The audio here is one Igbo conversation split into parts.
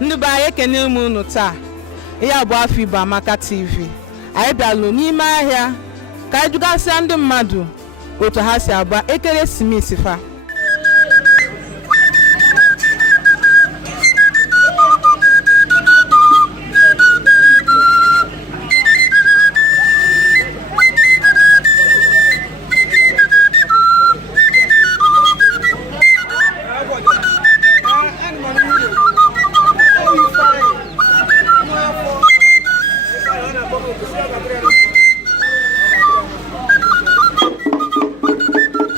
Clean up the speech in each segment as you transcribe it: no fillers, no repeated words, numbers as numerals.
ndị be anyị ekene unu taa. Ihe abụ afọ Igbo Amaka TV. Anyị bịalụ n'ime ahịa ka anyị jụgasịa ndị mmadụ otu ha si agba ekeresimesi fa.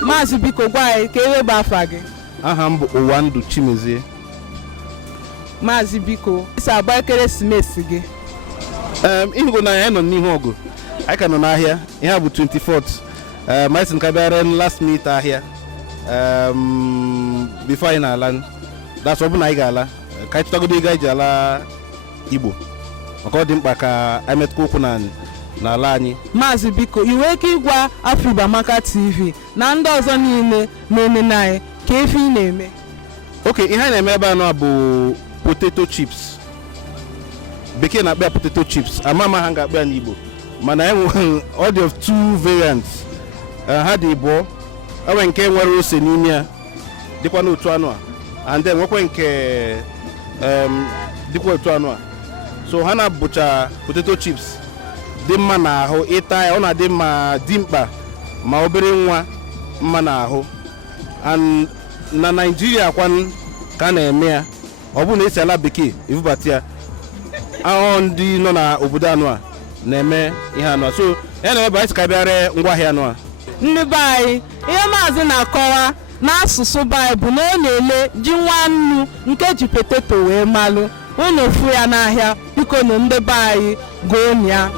Maazị biko gwa anyị ka ewe bụ afa gị. Aha m bụ Ụwandụ Chimezie. Maazị biko isi agba ekeresimesi gị. Ịhụgo na anyị nọ n'ihu ọgụ, anyị ka nọ n'ahịa, ihe a bụ 24th. Maisin ka bịara last minute ahịa before anyị na-ala. That's ọ bụ na anyị ga-ala ka anyị chụtagodo ego anyị ji ala Igbo maka ọ dị mkpa ka anyị metụkwa okwu n'ala anyị. Maazị biko i nwee ike ịgwa afọ Igbo Amaka TV na ndị ọzọ niile na-enene anyị ka efe ị na-eme. Okay, ihe anyị na-eme ebe anọ bụ potato chips. Bekee na-akpọ potato chips, ama ha ga-akpọ ya n'Igbo, mana enwe ọ dị of two variants. Ha dị ịbụọ, enwe nke nwere ose n'ime ya dịkwa n'otu anụ a, and then nwekwa nke dịkwa otu anụ a. So ha na-abụcha potato chips dị mma n'ahụ, ịta ya ọ na-adị mma, dị mkpa ma obere nwa mma n'ahụ. And na Nigeria kwan ka a na-eme ya, ọ bụ na esi ala bekee ebubata ya, ahụ ndị nọ n'obodo anụ a na-eme ihe anụ a. So ya na-ebe anyị ka bịara ngwaahịa anụ a. Ndị be anyị, ihe maazị na-akọwa n'asụsụ Baịbụl na ọ na-ele ji nwannu nke ji poteto wee malụ. Unu fụ ya n'ahịa, biko na ndị be anyị gụọ ya.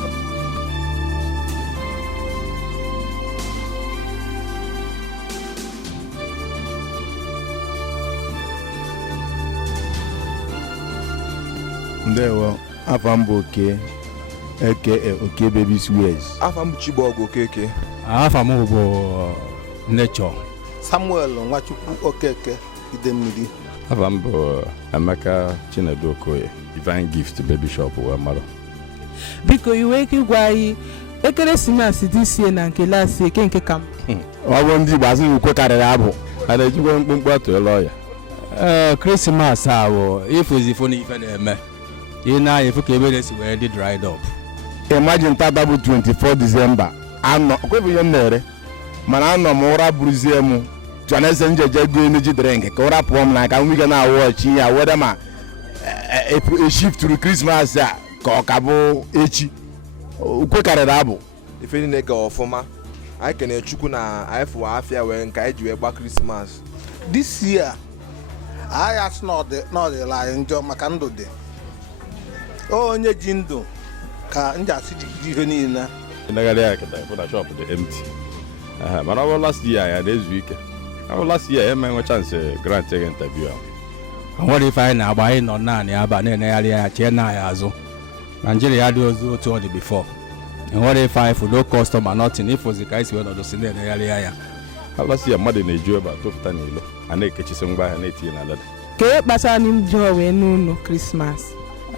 Ndewo, afa m bụ Oke Oke Babies Wears. Afa m bụ Chibọgụ Okeke. Afa m bụ Nature. Samuel Nwachukwu Okeke Idemmiri. Afa m bụ Emeka Chinedu Okoye, Divine Gift Baby Shop Wemaro. Biko i nwee ike ịgwa anyị ekeresimesi dị sie na nke lasi eke nke ka m. Ọ bụ ndị Igbo asị ukwe karịrị abụ. A na-ejikwa mkpụmkpụ atụela ọya. Krismas a bụ ifozifo na ife na-eme. Ị na-efu ka ebe na-esi wee dị dried up. Imagine tata bụ 24 December. Okwebu ihe m na-ere, mana anọ m ụra bụrụzie m tụanese njeje go energy drink ka ụra pụọ m na ka m ike na-awụ ọchị ya weda ma shifturu Krismas a ka ọ ka bụ echi. Ukwe karịrị abụ. Ife niile ga ọfụma. Anyị kene Chukwu na anyị fụwa afịa wee nke anyị ji wee gba Krismas. This year, anyị asị na ọ dịla anyị njọ maka ndụ dị. Onye ji ndụ ka njasị jigide ihe niile. Ndagharị ya kịta bụ na shop dị empty. Mana ọ bụ last year ya na-ezu ike. Ọ bụ last year ya enwe chance grant ege interview ahụ. Nwere ife anyị na-agba, anyị nọ naanị aba na-enegharị ya chee na ya azụ. Nigeria dị ozu otu ọ dị before. Nwere ife anyị fụ no customer nothing, ifozi ka anyị si wee nọdụsị na-enegharị ya. Last year mmadụ na-eju ebe a tụpụta n'ilo, a na-ekechisi ngwaahịa na-etinye na leda. Ka e kpatara ndị wee n'ụlọ Krismas.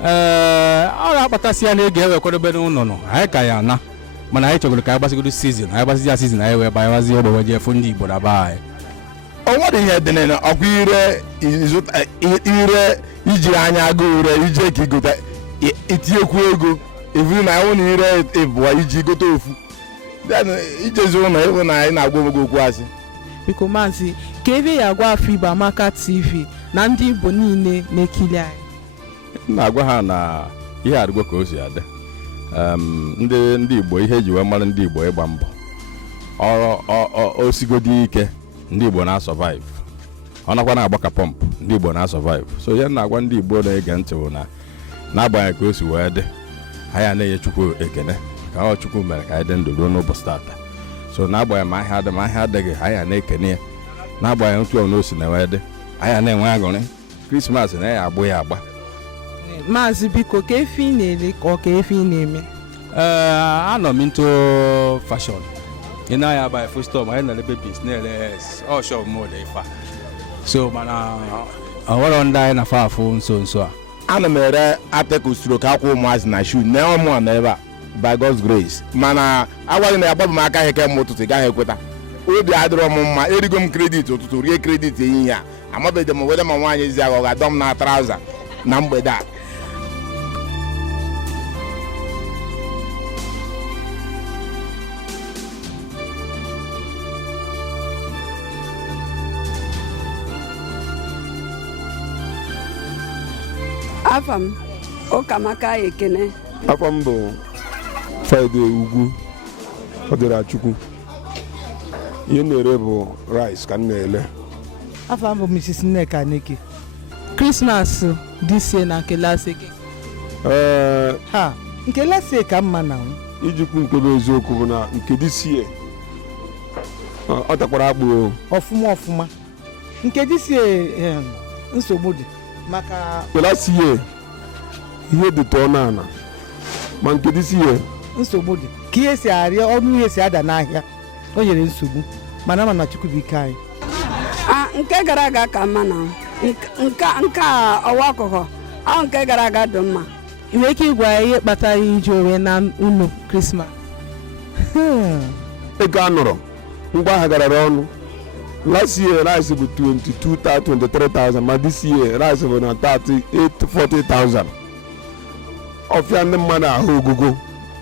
Ọ na-akpatasị ya na ego ewekwadobe n'ụlọ anyị ka ya na, mana anyị chọgoro ka anyị gbasigodo season, anyị gbasizi ya season anyị wee banyewazi egbe wee jefu ndị Igbo na be anyị. O nwere ihe dị na ọkwa ire iji anya agụ ure ije ka igote itinyekwu ego evu na ịhụ na ire ịbụọ iji gote ofu ijezi ụlọ ịhụ na anyị na-agwa omogo okwu asị. Biko maazị ka ebe ya agwa afọ Igbo Amaka TV na ndị Igbo niile na-ekili anyị. Na-agwa ha na ihe adịgwa ka o si adị. Ndị Igbo ihe eji wee mara ndị Igbo ịgba mbọ. Osigodi ike ndị Igbo na-survive. Ọ nakwa na-agba ka pọmpụ ndị Igbo na-survive. So ihe na-agwa ndị Igbo na-ege ntị bụ na n'agbanyeghị ka o si wee dị, anyị na-enye Chukwu ekene ka ọ Chukwu mere ka anyị dị ndụ ruo n'ụbọchị tata. So n'agbanyeghị ma ahịa adị ma ahịa adịghị, anyị na-ekene ya. N'agbanyeghị otu ọ na o si na wee dị, anyị na-enwe aṅụrị. Krismas na-ya agbụ ya agba. Maazị biko ka efe ị na-ele ka ọ ka efe ị na-eme. Anọ m into fashion. Ị na-aya by full stop, anyị na-ele babies na-ele all shop mode ifa. So mana ọwụrụ ndị anyị na-afụ nso a. ana m ere ateka usoro ka akwụ ụmụazị na shu na ọmụ na ebe a by God's grace mana agwaghị na ya gbabụ m aka ihe kemgbe ụtụtụ ị gaghị ekweta obi adịrọ m mma erigo m kredit ụtụtụ rie kredit ehihie a amabeghị m wede ma nwaanyị ezi agha ọ ga-adọ m na traụza na mgbede a. Afa m Ụkamaka Ekene. Afa m bụ Friday Ugwu Ọdịrachukwu. Ihe na-ere bụ rice ka m na-ele. Afa m bụ Mrs. Nneka Neke. Christmas this year na nke last year. Ha, nke last year ka mma na ijikwu nke bụ eziokwu bụ na nke this year ọ takwara akpụ ọfụma nke this year nsogbu dị maka last year ihe dị tụọ n'ala ma nke this year nsogbu dị ka ihe si arịa ọnụ ihe si ada n'ahịa o nyere nsogbu mana ama na Chukwu bụ ike anyị. Nke gara aga ka mma na nke ọwa ọkụkọ ahụ nke gara aga dị mma. Ị nwere ike ịgwa ihe kpatara iji owe na unu Krismas? Ego a nọrọ ngwa ahịa garara ọnụ. Last year rice bụ 23,000 ma this year rice bụ na 40,000. Ọfịa ndị mmadụ ahụ ogugo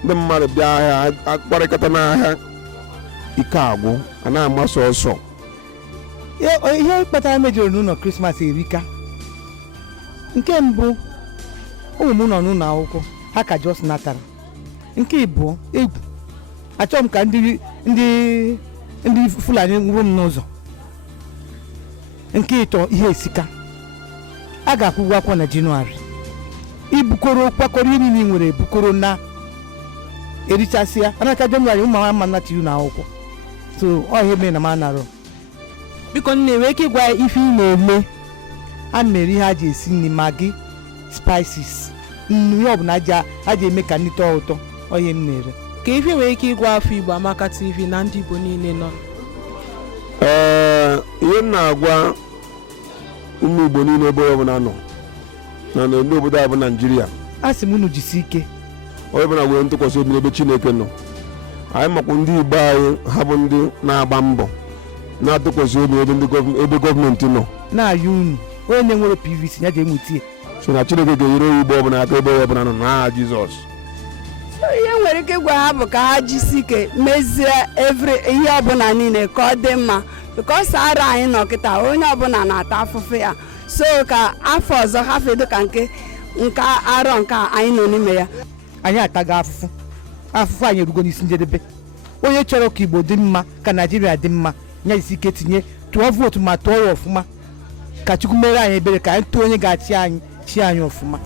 ndị mmadụ bịa ahịa akparịkọta n'ahịa ike agwụ a na-amasị ọsọ. Ihe kpatara mejọrọ n'ụlọ Krismas erika. Nke mbụ ụmụ m nọ n'ụlọ akwụkwọ ha ka jos natara. Nke ịbụọ egwu achọghị m ka ndị Fulani nwụrụ m n'ụzọ. Nke ịtọ ihe esika a ga-akwụ ụgwọ akwụkwọ na Jenụwarị. Ibukoro kwakọrọ ihe niile nwere ebukoro na erichasịa anaka Jenụwarị ụmụ ama nnachi ụlọ akwụkwọ. So ọ ihe mere na m anarọ. Biko nne nwee ike ịgwa ife ị na-eme a mere ihe a ji esi nri magi spices nnu ihe ọbụla a ji eme ka nri tọọ ụtọ ihe m na-ere. Ka ife nwere ike ịgwa afọ Igbo Amaka TV na ndị Igbo niile nọ. Ihe m na-agwa ụmụ Igbo niile ebe ọbụla nọ na ndị obodo a bụ Naịjirịa, a sị m unu jisi ike onye ọbụla nwere ntụkwasị obi n'ebe Chineke nọ. Anyị makwa ndị Igbo anyị ha bụ ndị na-agba mbọ na-atụkwasị obi ebe gọọmenti nọ na-ayọ unu onye nwere PVC ya ji enweta so na Chineke ga-enyere onye Igbo ọbụla aka ebe ọbụla nọ n'aha Jizọs. Ihe nwere ike ịgwa ha bụ ka ha jisi ike mezie ihe ọbụla niile ka ọ dị mma because ara anyị nọ kịta onye ọbụla na-ata afụfụ ya so ka afọ ọzọ ha fedo ka nke arọ nke anyị nọ n'ime ya. Anyị atago afụfụ anyị erugo n'isi njedebe. Onye chọrọ ka Igbo dị mma ka Naịjirịa dị mma nya isi ike tinye tụọ vootu ma tụọ ya ọfụma ka Chukwu mere anyị ebere ka anyị tụọ onye ga-achị anyị chi anyị ọfụma.